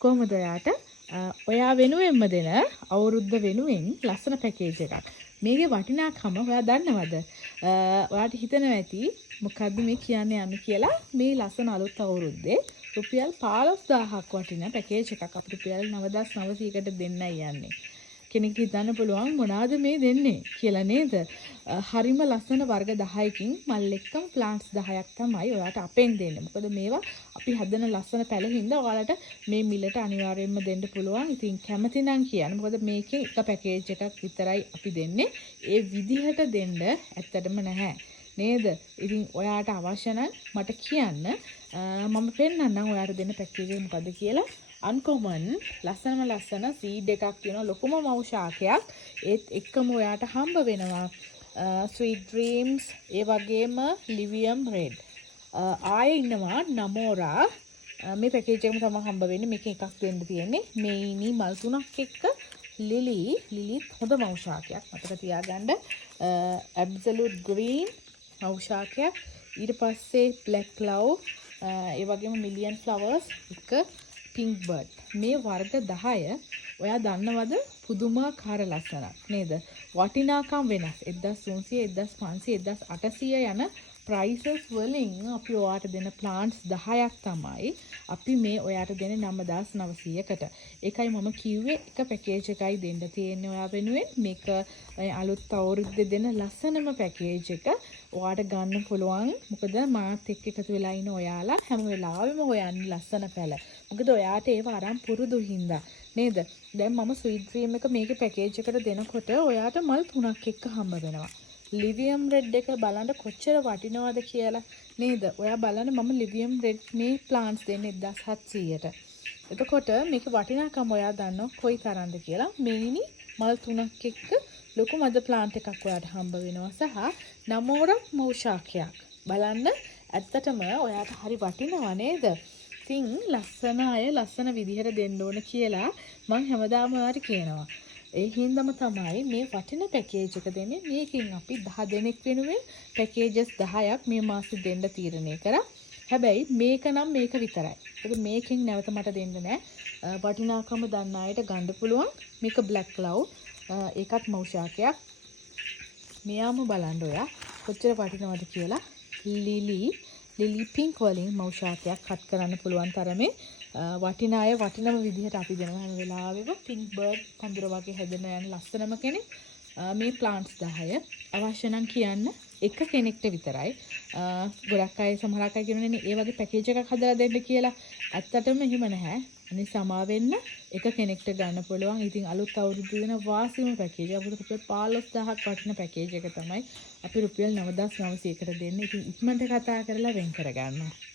කොහොමද ඔයාට ඔයා වෙනුවෙන්ම දෙන අවුරුද්ද වෙනුවෙන් ලස්සන පැකේජ් එකක්. මේකේ වටිනාකම ඔයා දන්නවද? ඔයාට හිතෙනවා ඇති මොකද්ද මේ කියන්නේ යන්නේ කියලා. මේ ලස්සන අලුත් අවුරුද්දේ රුපියල් 15000ක් වටින පැකේජ් එකක් අපිට රුපියල් 9900කට දෙන්නයි යන්නේ. කෙනෙක් හිතන්න පුළුවන් මොනවාද මේ දෙන්නේ කියලා නේද? හරිම ලස්සන වර්ග 10කින් මල් එක්කම ප්ලාන්ට්ස් 10ක් තමයි ඔයාලට අපෙන් දෙන්නේ. මොකද මේවා අපි හදන ලස්සන පැලහින්ද ඔයාලට මේ මිලට අනිවාර්යයෙන්ම දෙන්න පුළුවන්. ඉතින් කැමති නම් කියන්න. මොකද මේකේ එක පැකේජ් එකක් විතරයි අපි දෙන්නේ. ඒ විදිහට දෙන්න ඇත්තටම නැහැ. නේද? ඉතින් ඔයාට අවශ්‍ය නම් මට කියන්න. මම පෙන්නන්නම් ඔයාට දෙන්න පැකේජ් එක මොකද්ද කියලා. අන්කොමන් ලස්සන සීඩ් එකක් තියෙනවා ලොකුම මව් ශාකයක් ඒත් එක්කම ඔයාට හම්බ වෙනවා ස්වීට් ඩ්‍රීම්ස් ඒ වගේම ලිවියම් රෙඩ් ආයේ ඉන්නවා නමෝරා මේ පැකේජ් එකම තමයි හම්බ වෙන්නේ මේකෙන් එකක් දෙන්න තියෙන්නේ මේනි මල් තුනක් එක්ක ලිලිත් හොඳ මව් ශාකයක් මතක තියාගන්න ඇබ්සලූට් ග්‍රීන් මව් ශාකයක් ඊට පස්සේ බ්ලැක් ලව් ඒ වගේම මිලියන් ෆ්ලවර්ස් එක පින්ක් බර්ඩ් මේ වර්ග 10 ඔයා දන්නවද පුදුමාකාර ලස්සනක් නේද වටිනාකම් වෙනස් 1300 1500 1800 යන ප්‍රයිසස් වලින් අපි ඔයාට දෙන ප්ලාන්ට්ස් 10ක් තමයි අපි මේ ඔයාට දෙන 9900කට ඒකයි මම කිව්වේ එක පැකේජ් එකයි දෙන්න තියෙන්නේ ඔයා වෙනුවෙන් මේක අලුත් අවුරුද්දේ දෙන ලස්සනම පැකේජ් එක ඔයාට ගන්න පුළුවන් මොකද මාත් එක්ක එකතු වෙලා ඉන්න ඔයාලා හැම වෙලාවෙම හොයන්නේ ලස්සන පැල මොකද ඔයාට ඒව අරන් පුරුදු හින්දා නේද දැන් මම ස්වීට් ක්‍රීම් එක මේකේ පැකේජ් එකට දෙනකොට ඔයාට මල් 3ක් එක්ක හම්බ වෙනවා ලිවියම් රෙඩ් එක බලන්න කොච්චර වටිනවද කියලා නේද ඔයා බලන්න මම ලිවියම් රෙඩ් මේ ප්ලාන්ට්ස් දෙන්නේ 1700ට එතකොට මේක වටිනාකම ඔයා දන්නව කොයි තරම්ද කියලා මේනි මල් 3ක් එක්ක ලොකු මද ප්ලාන්ට් එකක් ඔයාට හම්බ වෙනවා සහ නමෝරක් මව් ශාකයක් බලන්න ඇත්තටම ඔයාට හරි වටිනවා නේද ඉතින් ලස්සන අය ලස්සන විදිහට දෙන්න ඕන කියලා මම හැමදාම ඔයාට කියනවා. ඒ හින්දාම තමයි මේ වටින පැකේජ් එක දෙන්නේ. මේකෙන් අපි 10 දෙනෙක් වෙනුවෙන් පැකේජස් 10ක් මේ මාසෙ දෙන්න තීරණය කරා. හැබැයි මේක නම් මේක විතරයි. ඒක මේකෙන් නැවත මට දෙන්න නෑ. වටිනාකම දන්න අයට ගන්න පුළුවන්. මේක බ්ලැක් ලව්. ඒකත් මව් ශාකයක්. මෙයාම බලන්න ඔයා කොච්චර වටිනවද කියලා. ලිලි පින්ක් වලින් මව් ශාකයක් කට් කරන්න පුළුවන් තරමේ වටින අය වටිනම විදිහට අපි දෙනවා හැම වෙලාවෙම පින්ක් බර්ඩ් පඳුර වගේ හැදෙන යන ලස්සනම කෙනෙක් මේ ප්ලාන්ට්ස් 10 අවශ්‍ය නම් කියන්න එක කෙනෙක්ට විතරයි ගොඩක් අය සමහරක් අය කියනනේ ඒ වගේ පැකේජ් එකක් හදලා දෙන්න කියලා ඇත්තටම එහෙම නැහැ අනේ සමා වෙන්න එක කෙනෙක්ට ගන්න පුළුවන් ඉතින් අලුත් අවුරුදු දින වාසියම පැකේජ් අපිට රුපියල් 15000ක් වටින පැකේජ් එක තමයි අපි රුපියල් 9900කට දෙන්නේ ඉතින් ඉක්මනට කතා කරලා වෙන් කරගන්න